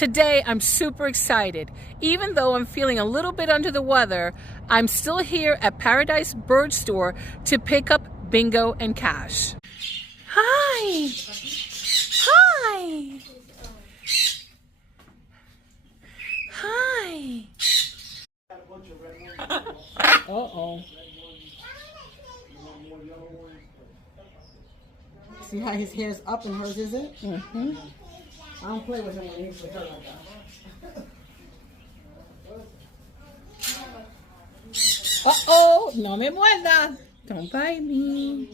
Today, I'm super excited. Even though I'm feeling a little bit under the weather, I'm still here at Paradise Bird Store to pick up Bingo and Cash. Hi! Hi! Hi! Uh-oh. See how his hair's up and hers isn't? Mm-hmm. I don't play with him when he's with her like that. Uh-oh, no me muerda. Don't bite me.